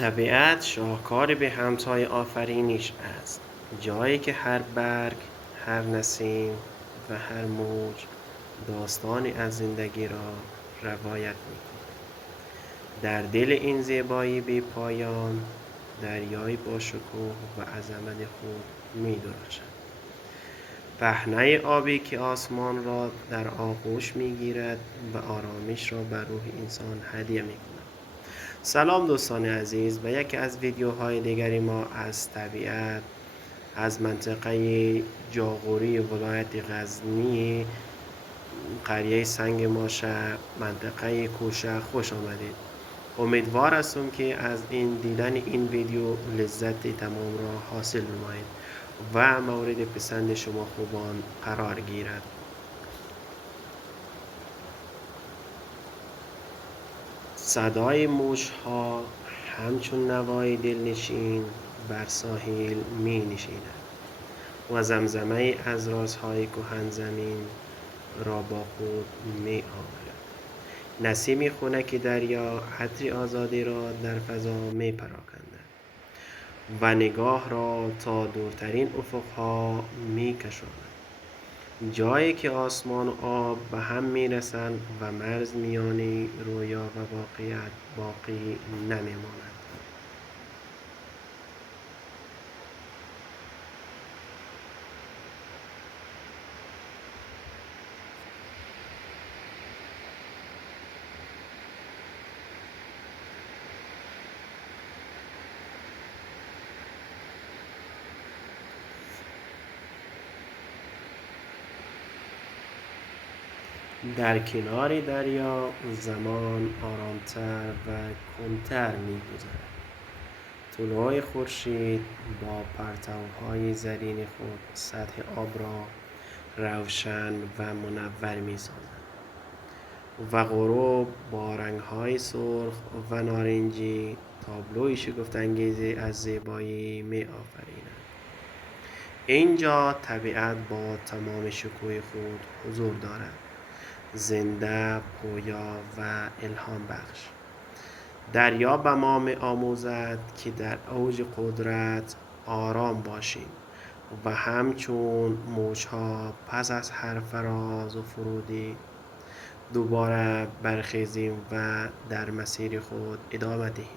طبیعت شاهکار به همتای آفرینش است، جایی که هر برگ، هر نسیم و هر موج داستانی از زندگی را روایت می‌کند. در دل این زیبایی بی‌پایان، دریایی با شکوه و عظمت خود می‌درخشد. پهنه آبی که آسمان را در آغوش می‌گیرد و آرامش را بر روح انسان هدیه می‌کند. سلام دوستان عزیز، و یکی از ویدیوهای دیگری ما از طبیعت از منطقه جاغوری ولایت غزنی، قریه سنگ ماشه، منطقه کوشه خوش آمدید. امیدوار هستم که از دیدن این ویدیو لذت تمام را حاصل نمایید و مورد پسند شما خوبان قرار گیرد. صدای موج‌ها همچون نوای دلنشین بر ساحل می نشیند و زمزمه از رازهای کهن زمین را با خود می آورد. نسیم خنک دریا عطر آزادی را در فضا می پراکند و نگاه را تا دورترین افقها می کشاند. جایی که آسمان و آب به هم می رسند و مرز میان رویا و واقعیت باقی نمی ماند. در کنار دریا زمان آرامتر و کندتر می‌گذرد. طلوع خورشید با پرتوهای زرین خود سطح آب را روشن و منور می‌سازد و غروب با رنگ‌های سرخ و نارنجی تابلوی شگفت‌انگیزی از زیبایی می‌آفریند. اینجا طبیعت با تمام شکوه خود حضور دارد، زنده، پویا و الهام بخش. دریا به ما می‌آموزد که در اوج قدرت آرام باشیم و همچون موج‌ها پس از هر فراز و فرودی دوباره برخیزیم و در مسیر خود ادامه دهیم.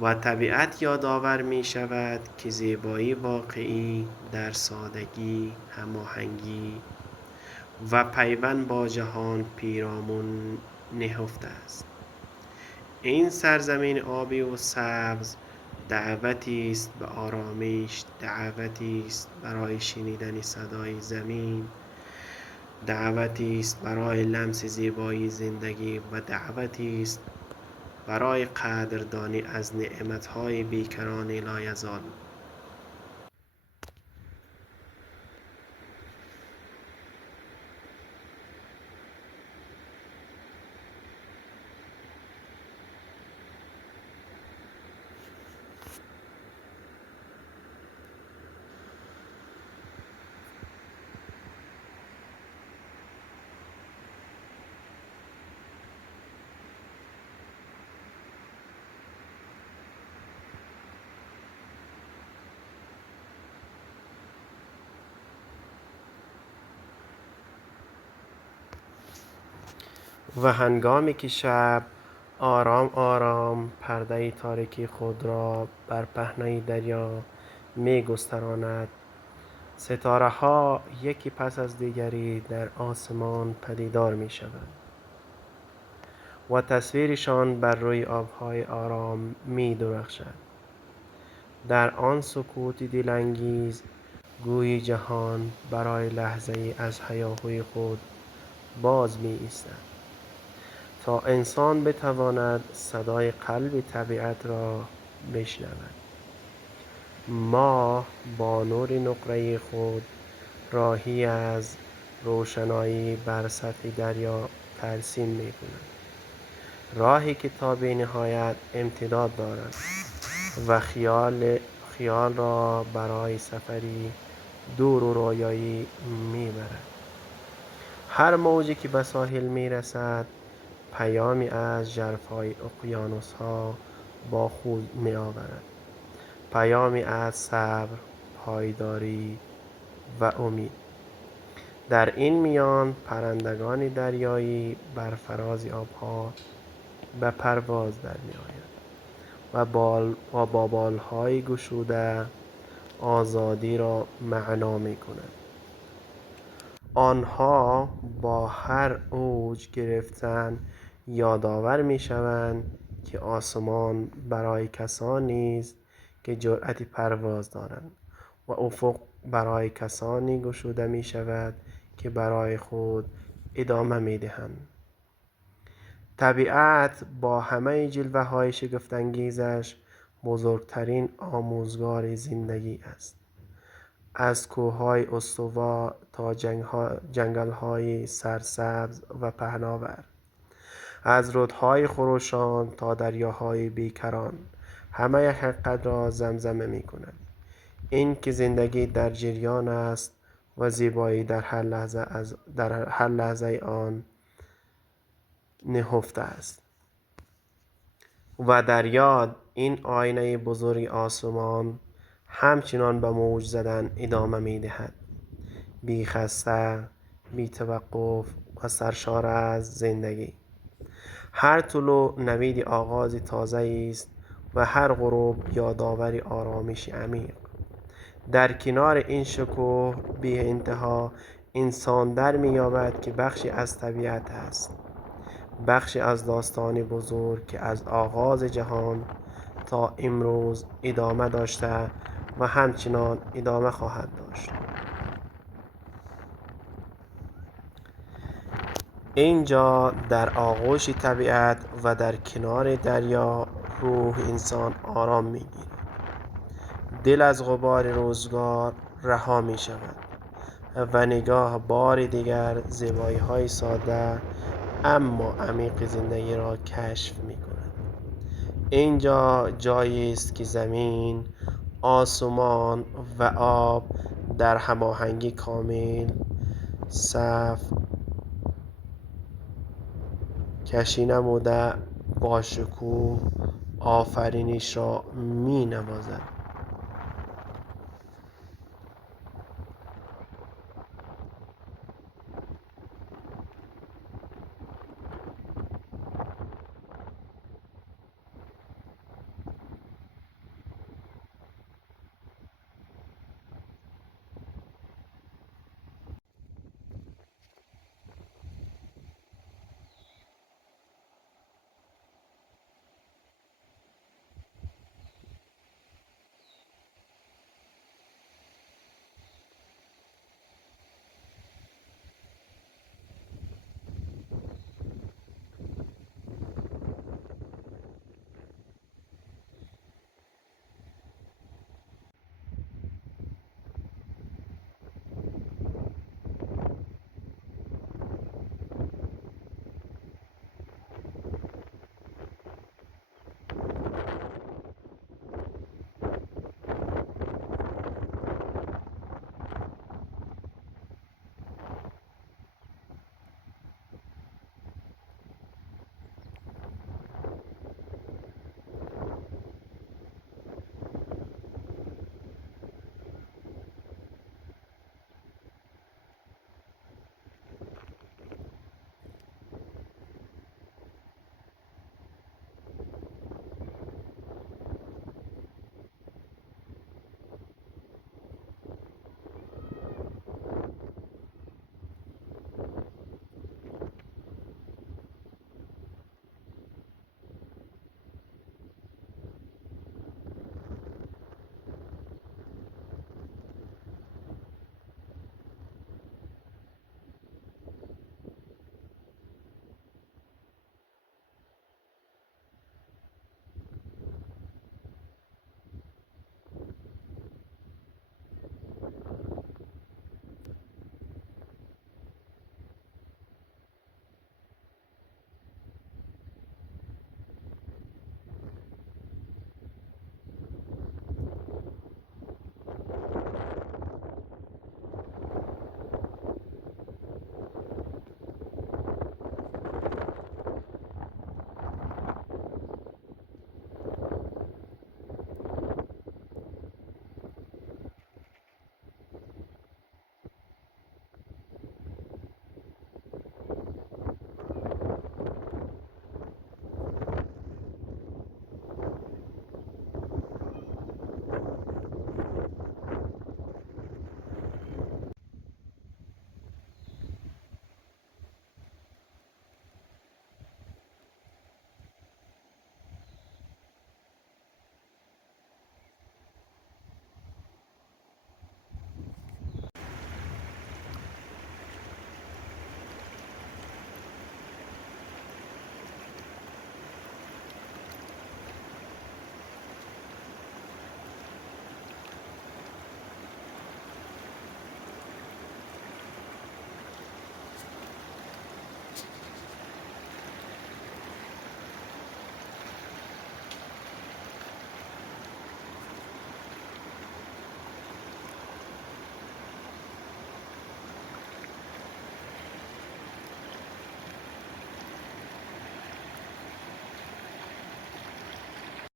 و طبیعت یادآور می شود که زیبایی واقعی در سادگی، هماهنگی و پیوند با جهان پیرامون نهفته است. این سرزمین آبی و سبز دعوتی است به آرامش، دعوتی است برای شنیدن صدای زمین، دعوتی است برای لمس زیبایی زندگی و دعوتی است برای قدردانی از نعمت‌های بیکران لایزال. و هنگامی که شب آرام آرام پرده تاریکی خود را بر پهنه دریا می گستراند، ستاره ها یکی پس از دیگری در آسمان پدیدار می شوند و تصویرشان بر روی آبهای آرام می درخشد. در آن سکوت دلانگیز گویی جهان برای لحظه‌ای از هیاهوی خود باز می ایستد تا انسان بتواند صدای قلب طبیعت را بشنود. ما با نور نقره خود راهی از روشنایی بر سطح دریا ترسیم می‌کنیم، راهی که تا بی‌نهایت امتداد دارد و خیال را برای سفری دور و رویایی می‌برد. هر موجی که به ساحل می‌رسد پیامی از ژرفای اقیانوس‌ها با خود می آورد. پیامی از صبر، پایداری و امید. در این میان پرندگان دریایی بر فراز آبها به پرواز در می آید و با بالهای گشوده آزادی را معنا می کنند. آنها با هر اوج گرفتن یادآور می شوند که آسمان برای کسانی است که جرأت پرواز دارند و افق برای کسانی گشوده می شود که برای خود ادامه می دهند. طبیعت با همه جلوه‌های شگفت‌انگیزش بزرگترین آموزگار زندگی است. از کوه‌های استوا تا جنگل‌های سرسبز و پهناور، از رودهای خروشان تا دریاهای بیکران، همه حقیقت را زمزمه می‌کنند. این که زندگی در جریان است و زیبایی در هر لحظه آن نهفته است. و در یاد این آینه بزرگ آسمان همچنان به موج زدن ادامه می دهد. بی خسته، بی توقف و سرشار از زندگی. هر طلوع نوید آغاز تازه است و هر غروب یادآور آرامش عمیق. در کنار این شکوه بی انتها انسان در می یابد که بخشی از طبیعت است. بخشی از داستانی بزرگ که از آغاز جهان تا امروز ادامه داشته و همچنان ادامه خواهد داشت. اینجا در آغوش طبیعت و در کنار دریا روح انسان آرام می‌گیرد. دل از غبار روزگار رها می شود و نگاه بار دیگر زیبایی‌های ساده اما عمیق زندگی را کشف می کند. اینجا جایی است که زمین، آسمان و آب در هماهنگی کامل صف کشی نموده با شکوه آفرینش را می نوازد.